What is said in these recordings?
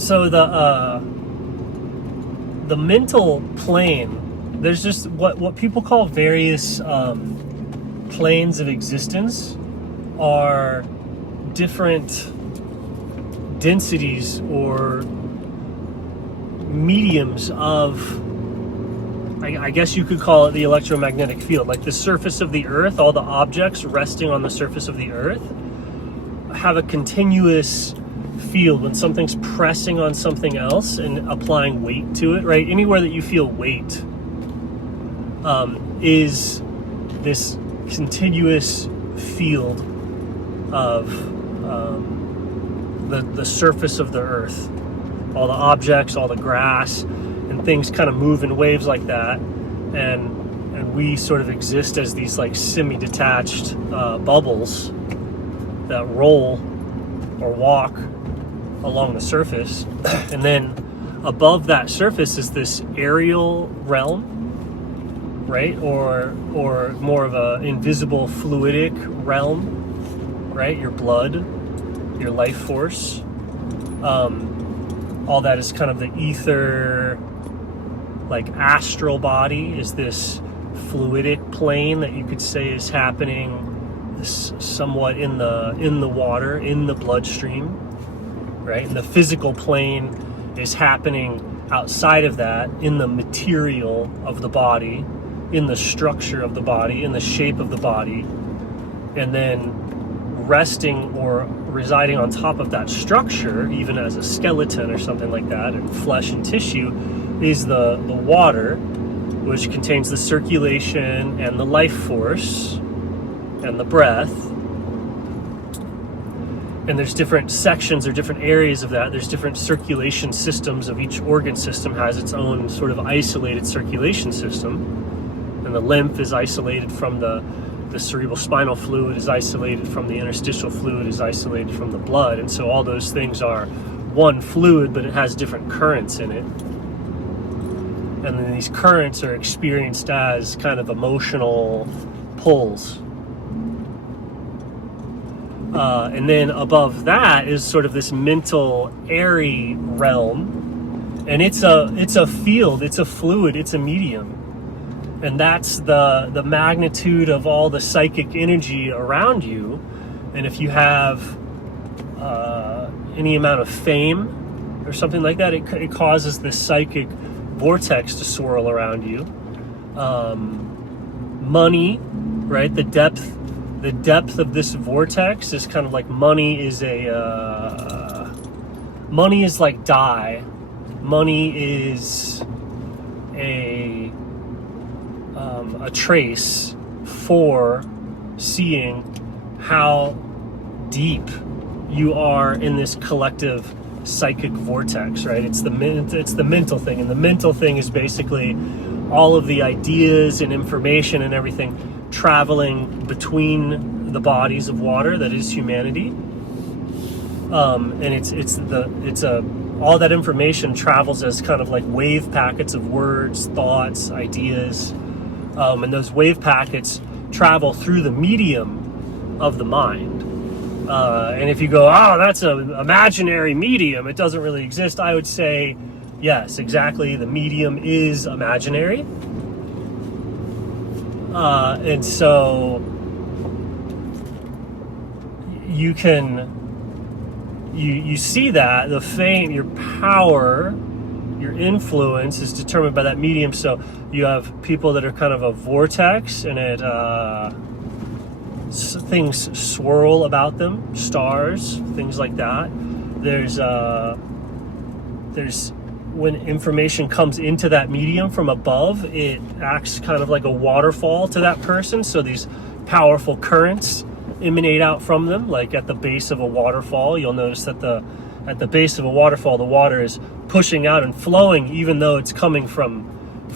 So the mental plane, there's just what people call various planes of existence, are different densities or mediums of, I guess you could call it the electromagnetic field. Like the surface of the earth, all the objects resting on the surface of the earth have a continuous field. When something's pressing on something else and applying weight to it, right? Anywhere that you feel weight is this continuous field of the surface of the earth. All the objects, all the grass, and things kind of move in waves like that, and we sort of exist as these like semi-detached bubbles that roll or walk along the surface. And then above that surface is this aerial realm, right? Or more of a invisible fluidic realm, right? Your blood, your life force, all that is kind of the ether, like astral body is this fluidic plane that you could say is happening somewhat in the water, in the bloodstream, right? And the physical plane is happening outside of that, in the material of the body, in the structure of the body, in the shape of the body. And then resting or residing on top of that structure, even as a skeleton or something like that, and flesh and tissue, is the water, which contains the circulation and the life force and the breath. And there's different sections or different areas of that. There's different circulation systems. Of each organ system has its own sort of isolated circulation system. And the lymph is isolated from the cerebral spinal fluid, is isolated from the interstitial fluid, is isolated from the blood. And so all those things are one fluid, but it has different currents in it. And then these currents are experienced as kind of emotional pulls. And then above that is sort of this mental, airy realm. And it's a field, it's a fluid, it's a medium. And that's the magnitude of all the psychic energy around you. And if you have any amount of fame or something like that, it causes this psychic vortex to swirl around you. Money, right? The depth of this vortex is kind of like money is like dye. Money is a trace for seeing how deep you are in this collective psychic vortex, right? It's the mental thing, and the mental thing is basically all of the ideas and information and everything traveling between the bodies of water that is humanity. And all that information travels as kind of like wave packets of words, thoughts, ideas, and those wave packets travel through the medium of the mind. And if you go, oh, that's an imaginary medium, it doesn't really exist, I would say, yes, exactly, the medium is imaginary. And so you see that the fame, your power, your influence is determined by that medium. So you have people that are kind of a vortex, and things swirl about them, stars, things like that. There's when information comes into that medium from above, it acts kind of like a waterfall to that person. So these powerful currents emanate out from them. Like at the base of a waterfall, you'll notice that at the base of a waterfall, the water is pushing out and flowing, even though it's coming from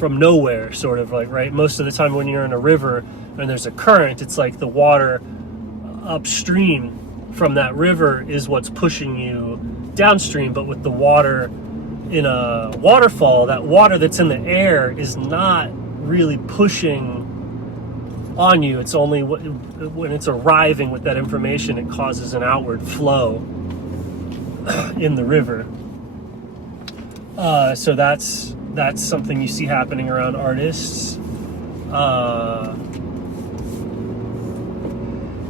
nowhere, sort of like, right? Most of the time when you're in a river and there's a current, it's like the water upstream from that river is what's pushing you downstream. But with the water in a waterfall, that water that's in the air is not really pushing on you. It's only when it's arriving with that information, it causes an outward flow in the river. So that's something you see happening around artists.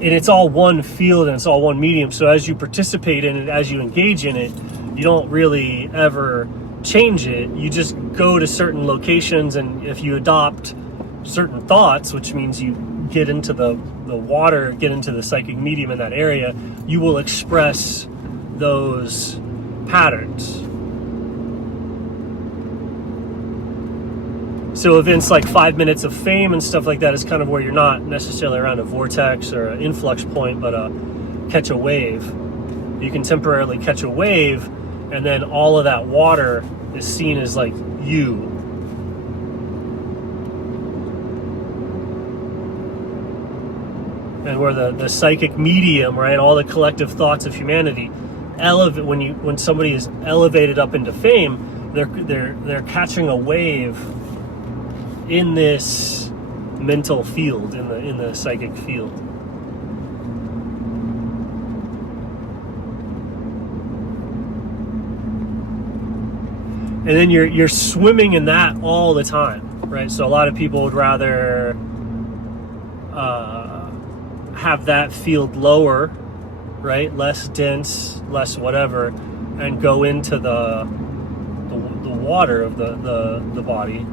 And it's all one field and it's all one medium. So as you participate in it, as you engage in it, you don't really ever change it. You just go to certain locations, and if you adopt certain thoughts, which means you get into the water, get into the psychic medium in that area, you will express those patterns. So events like 5 minutes of fame and stuff like that is kind of where you're not necessarily around a vortex or an influx point, but catch a wave. You can temporarily catch a wave, and then all of that water is seen as like you. And where the psychic medium, right, all the collective thoughts of humanity, when somebody is elevated up into fame, they're catching a wave in this mental field, in the psychic field. And then you're swimming in that all the time, right? So a lot of people would rather have that field lower, right, less dense, less whatever, and go into the water of the body,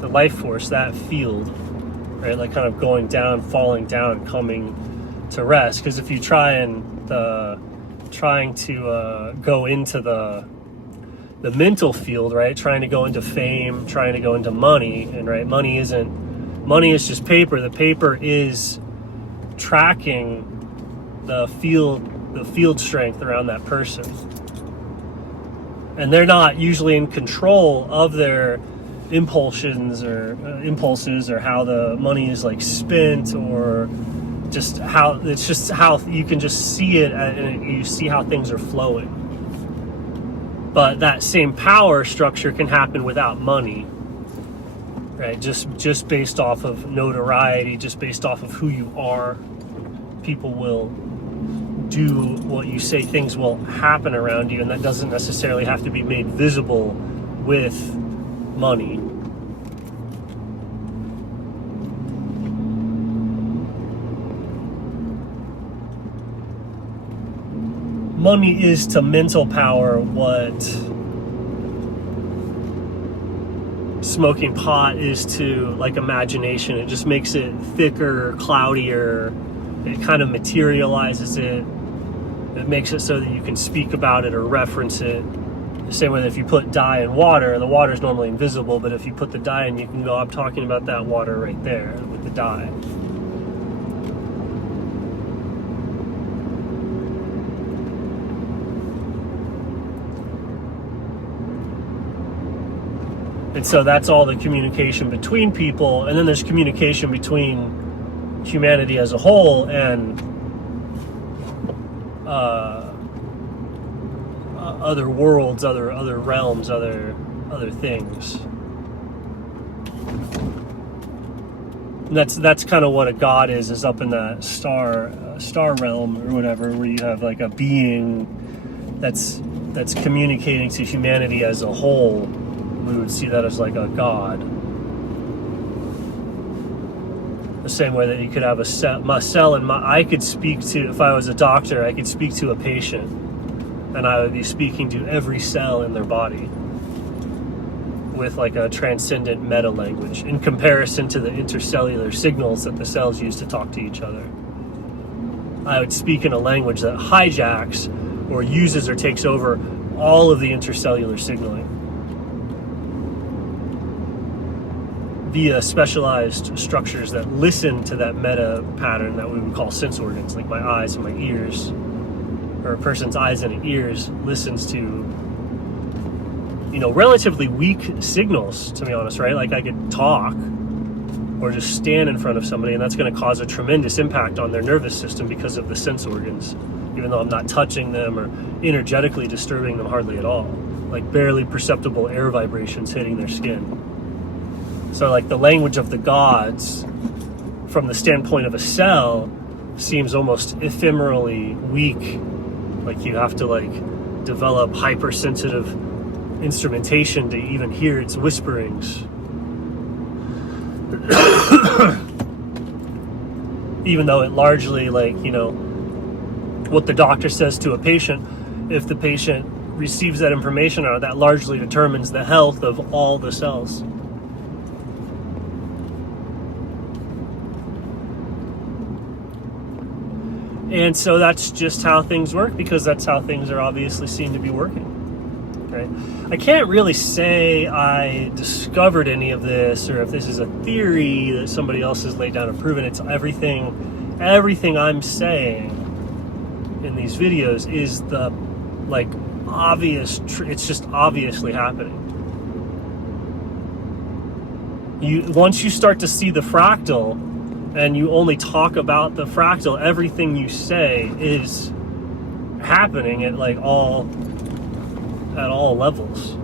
the life force, that field, right, like kind of going down, falling down, coming to rest. Because if you trying to go into the mental field, right, trying to go into fame, trying to go into money, and right, money is just paper. The paper is tracking the field strength around that person, and they're not usually in control of their impulses or how the money is like spent, or just how you can just see it, and you see how things are flowing. But that same power structure can happen without money, right? Just based off of notoriety, just based off of who you are. People will do what you say, things will happen around you, and that doesn't necessarily have to be made visible with money. Money is to mental power what smoking pot is to like imagination. It just makes it thicker, cloudier. It kind of materializes it. It makes it so that you can speak about it or reference it. The same way that if you put dye in water, the water is normally invisible, but if you put the dye in, you can go, I'm talking about that water right there with the dye. And so that's all the communication between people. And then there's communication between humanity as a whole and other worlds, other realms, other things. And that's kind of what a god is up in that star realm or whatever, where you have like a being that's communicating to humanity as a whole. We would see that as like a god. The same way that you could have my cell and I could speak to, if I was a doctor, I could speak to a patient, and I would be speaking to every cell in their body with like a transcendent meta language in comparison to the intercellular signals that the cells use to talk to each other. I would speak in a language that hijacks or uses or takes over all of the intercellular signaling via specialized structures that listen to that meta pattern that we would call sense organs, like my eyes and my ears, or a person's eyes and ears listens to, relatively weak signals, to be honest, right? Like I could talk or just stand in front of somebody, and that's going to cause a tremendous impact on their nervous system because of the sense organs, even though I'm not touching them or energetically disturbing them hardly at all, like barely perceptible air vibrations hitting their skin. So like the language of the gods from the standpoint of a cell seems almost ephemerally weak. Like you have to like develop hypersensitive instrumentation to even hear its whisperings. Even though it largely, like, you know, what the doctor says to a patient, if the patient receives that information, or that largely determines the health of all the cells. And so that's just how things work, because that's how things are obviously seen to be working. Okay. I can't really say I discovered any of this, or if this is a theory that somebody else has laid down and proven. It's everything I'm saying in these videos is the, like, obvious, it's just obviously happening. Once you start to see the fractal, and you only talk about the fractal, everything you say is happening at, like, all levels.